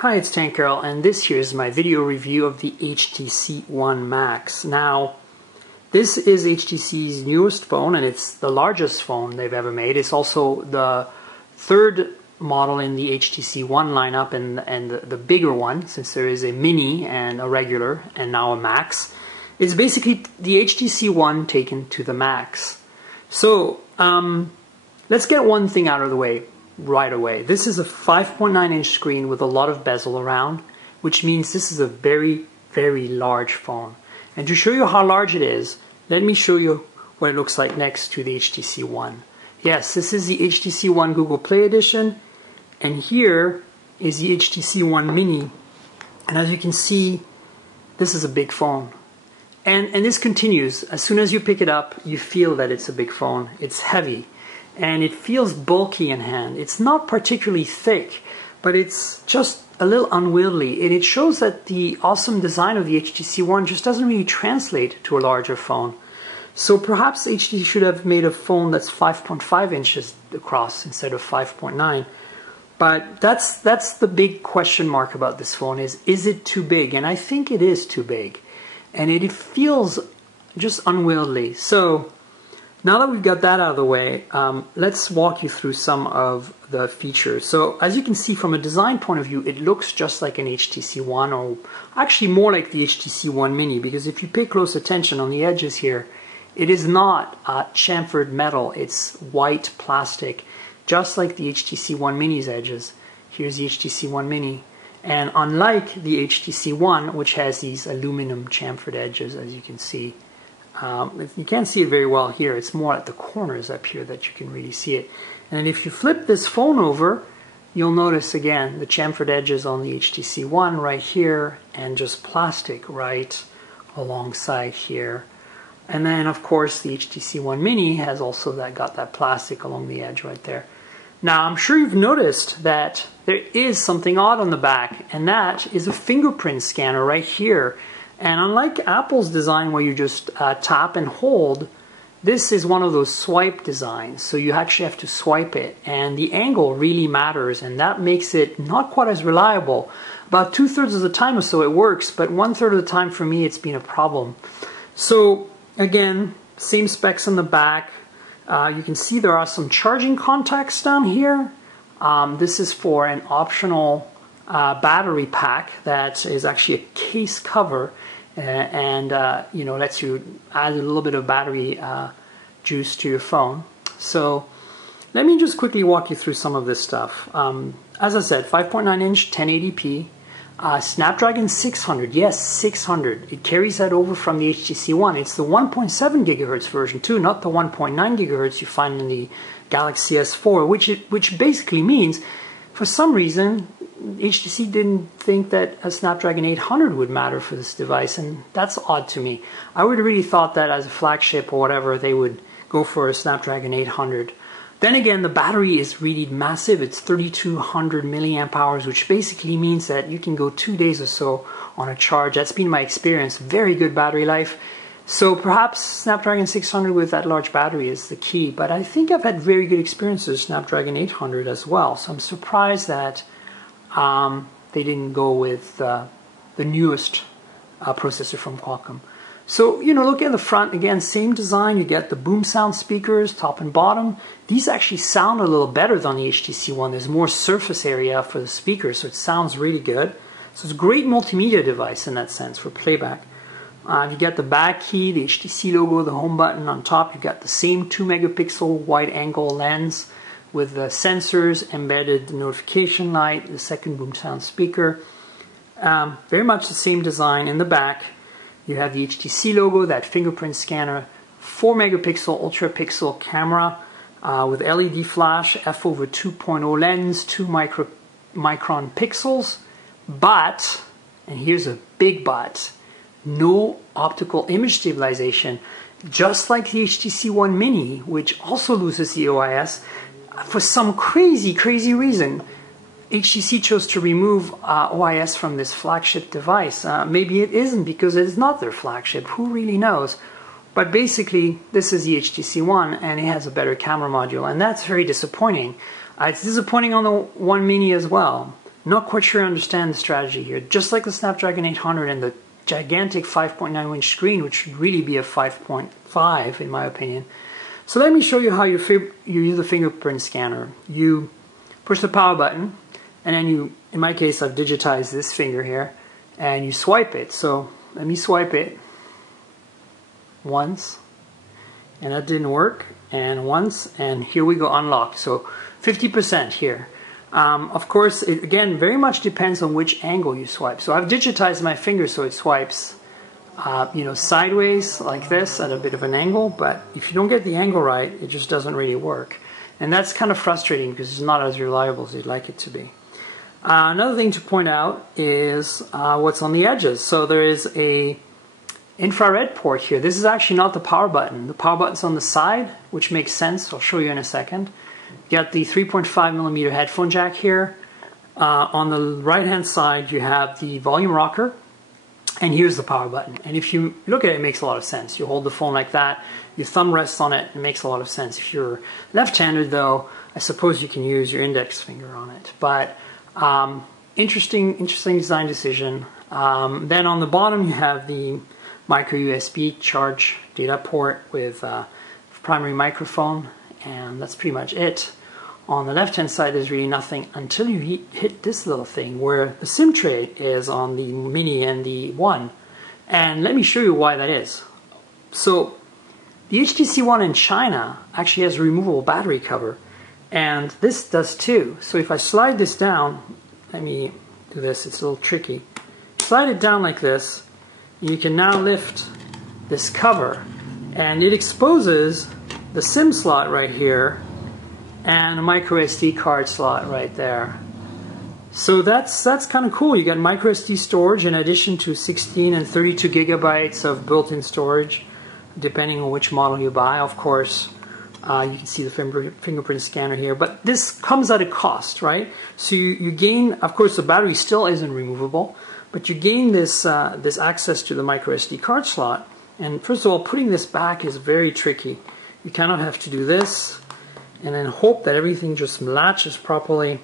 Hi, it's Tank Carol, and this here is my video review of the HTC One Max. Now, this is HTC's newest phone, and it's the largest phone they've ever made. It's also the third model in the HTC One lineup, and the bigger one, since there is a mini and a regular, and now a Max. It's basically the HTC One taken to the Max. So, let's get one thing out of the way right away. This is a 5.9-inch screen with a lot of bezel around, which means this is a very, very large phone. And to show you how large it is, let me show you what it looks like next to the HTC One. Yes, this is the HTC One Google Play Edition, and here is the HTC One Mini. And as you can see, this is a big phone. And this continues. As soon as you pick it up, you feel that it's a big phone. It's heavy. And it feels bulky in hand. It's not particularly thick, but it's just a little unwieldy. And it shows that the awesome design of the HTC One just doesn't really translate to a larger phone. So perhaps HTC should have made a phone that's 5.5 inches across instead of 5.9. But that's the big question mark about this phone is it too big? And I think it is too big. And it feels just unwieldy. So now that we've got that out of the way, let's walk you through some of the features. So as you can see from a design point of view, it looks just like an HTC One, or actually more like the HTC One Mini, because if you pay close attention on the edges here, it is not chamfered metal, it's white plastic, just like the HTC One Mini's edges. Here's the HTC One Mini. And unlike the HTC One, which has these aluminum chamfered edges, as you can see, you can't see it very well here. It's more at the corners up here that you can really see it. And if you flip this phone over, you'll notice again the chamfered edges on the HTC One right here, and just plastic right alongside here. And then of course the HTC One Mini has also got that plastic along the edge right there. Now I'm sure you've noticed that there is something odd on the back, and that is a fingerprint scanner right here. And unlike Apple's design where you just tap and hold, this is one of those swipe designs. So you actually have to swipe it, and the angle really matters, and that makes it not quite as reliable. About 2/3 of the time or so it works, but 1/3 of the time for me it's been a problem. So again, same specs on the back. You can see there are some charging contacts down here. This is for an optional battery pack that is actually a case cover, and lets you add a little bit of battery juice to your phone. So let me just quickly walk you through some of this stuff. As I said, 5.9-inch 1080p, Snapdragon 600, yes, 600. It carries that over from the HTC One. It's the 1.7 gigahertz version too, not the 1.9 gigahertz you find in the Galaxy S4, which basically means, for some reason, HTC didn't think that a Snapdragon 800 would matter for this device, and that's odd to me. I would have really thought that as a flagship or whatever, they would go for a Snapdragon 800. Then again, the battery is really massive. It's 3200 milliamp hours, which basically means that you can go 2 days or so on a charge. That's been my experience. Very good battery life. So perhaps Snapdragon 600 with that large battery is the key, but I think I've had very good experiences with Snapdragon 800 as well. So I'm surprised that they didn't go with the newest processor from Qualcomm. So, look at the front, again, same design. You get the boom sound speakers, top and bottom. These actually sound a little better than the HTC One. There's more surface area for the speakers, so it sounds really good. So it's a great multimedia device in that sense for playback. You get the back key, the HTC logo, the home button on top. You got the same 2-megapixel wide-angle lens with the sensors, embedded notification light, the second boom sound speaker. Very much the same design in the back. You have the HTC logo, that fingerprint scanner, 4-megapixel ultra-pixel camera with LED flash, f/2.0 lens, 2 micron pixels, but, and here's a big but, no optical image stabilization, just like the HTC One Mini, which also loses the OIS. For some crazy reason, HTC chose to remove OIS from this flagship device. Maybe it isn't because it is not their flagship. Who really knows? But basically, this is the HTC One, and it has a better camera module, and that's very disappointing. It's disappointing on the One Mini as well. not quite sure I understand the strategy here. Just like the Snapdragon 800 and the gigantic 5.9-inch screen, which should really be a 5.5 in my opinion. So let me show you how you use the fingerprint scanner. You push the power button, and then you, in my case, I've digitized this finger here, and you swipe it. So let me swipe it once, and that didn't work, and once, and here we go, unlocked. So 50% here. Of course, it again very much depends on which angle you swipe. So I've digitized my finger so it swipes sideways like this at a bit of an angle, but if you don't get the angle right, it just doesn't really work. And that's kind of frustrating because it's not as reliable as you'd like it to be. Another thing to point out is what's on the edges. So there is a infrared port here. This is actually not the power button. The power button's on the side, which makes sense. I'll show you in a second. You got the 3.5mm headphone jack here. On the right hand side you have the volume rocker, and here's the power button. And if you look at it, it makes a lot of sense. You hold the phone like that, your thumb rests on it, it makes a lot of sense. If you're left-handed though, I suppose you can use your index finger on it. But interesting design decision. Then on the bottom you have the micro USB charge data port with primary microphone, and that's pretty much it. On the left hand side there's really nothing until you hit this little thing where the SIM tray is on the Mini and the One. And let me show you why that is. So the HTC One in China actually has a removable battery cover, and this does too. So if I slide this down, let me do this, it's a little tricky. Slide it down like this, you can now lift this cover, and it exposes the SIM slot right here and a micro SD card slot right there. So that's kind of cool. You got micro SD storage in addition to 16 and 32 gigabytes of built-in storage, depending on which model you buy. Of course, you can see the fingerprint scanner here, but this comes at a cost, right? So you gain, of course, the battery still isn't removable, but you gain this this access to the micro SD card slot. And first of all, putting this back is very tricky. You kind of have to do this and then hope that everything just latches properly.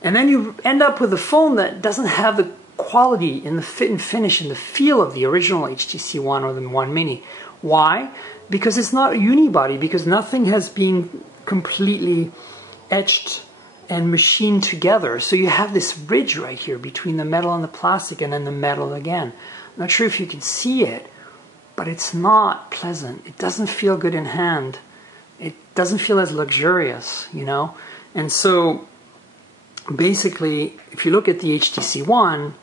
And then you end up with a phone that doesn't have the quality and the fit and finish and the feel of the original HTC One or the One Mini. Why? Because it's not a unibody, because nothing has been completely etched and machined together. So you have this ridge right here between the metal and the plastic, and then the metal again. I'm not sure if you can see it, but it's not pleasant. It doesn't feel good in hand. It doesn't feel as luxurious, you know? And so basically, if you look at the HTC One,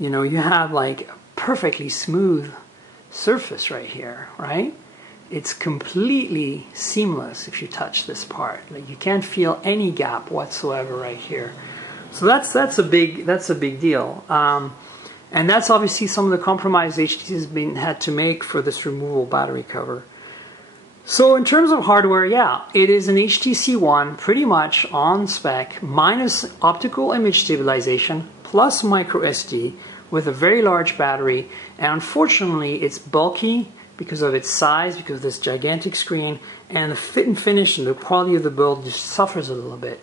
you know, you have like a perfectly smooth surface right here, right? It's completely seamless if you touch this part. Like, you can't feel any gap whatsoever right here. So that's a big deal. And that's obviously some of the compromise HTC has had to make for this removable battery cover. So in terms of hardware, yeah, it is an HTC One pretty much on spec, minus optical image stabilization, plus micro SD, with a very large battery. And unfortunately, it's bulky because of its size, because of this gigantic screen, and the fit and finish and the quality of the build just suffers a little bit.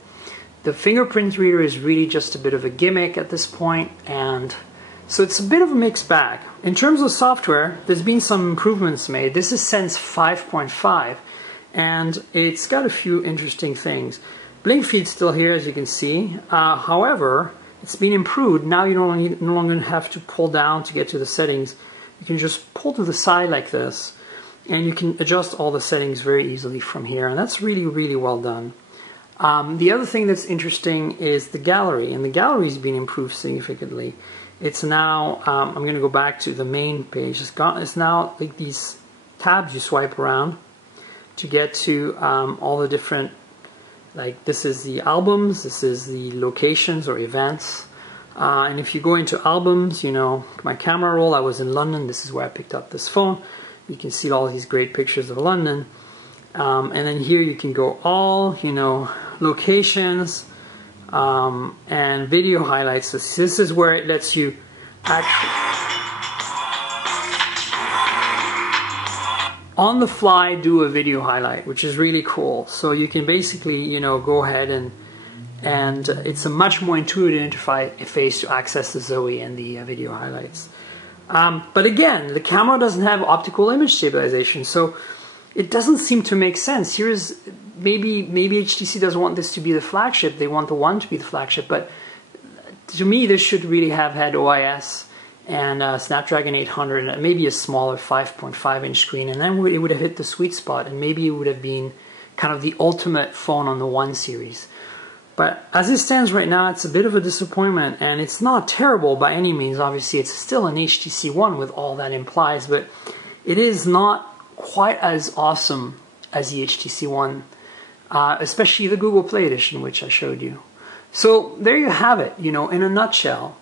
The fingerprint reader is really just a bit of a gimmick at this point, and so it's a bit of a mixed bag. In terms of software, there's been some improvements made. This is Sense 5.5, and it's got a few interesting things. Blink feed's still here, as you can see. However, it's been improved. Now you no longer have to pull down to get to the settings. You can just pull to the side like this, and you can adjust all the settings very easily from here, and that's really, really well done. The other thing that's interesting is the gallery, and the gallery's been improved significantly. It's now, I'm going to go back to the main page. It's now like these tabs you swipe around to get to all the different, like this is the albums, this is the locations or events. And if you go into albums, you know, my camera roll, I was in London, this is where I picked up this phone. You can see all these great pictures of London. And then here you can go all, you know, locations, and video highlights. This is where it lets you actually on the fly do a video highlight, which is really cool. So you can basically, you know, go ahead and it's a much more intuitive interface to access the Zoe and the video highlights. But again, the camera doesn't have optical image stabilization, so it doesn't seem to make sense. Here's maybe HTC doesn't want this to be the flagship. They want the One to be the flagship, but to me, this should really have had OIS and Snapdragon 800, and maybe a smaller 5.5-inch screen, and then it would have hit the sweet spot, and maybe it would have been kind of the ultimate phone on the One series. But as it stands right now, it's a bit of a disappointment, and it's not terrible by any means. Obviously, it's still an HTC One with all that implies, but it is not quite as awesome as the HTC One, especially the Google Play Edition, which I showed you. So there you have it, you know, in a nutshell.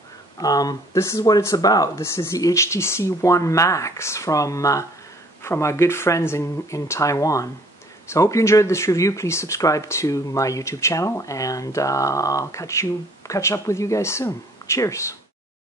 This is what it's about. This is the HTC One Max from our good friends in Taiwan. So I hope you enjoyed this review. Please subscribe to my YouTube channel, and I'll catch up with you guys soon. Cheers.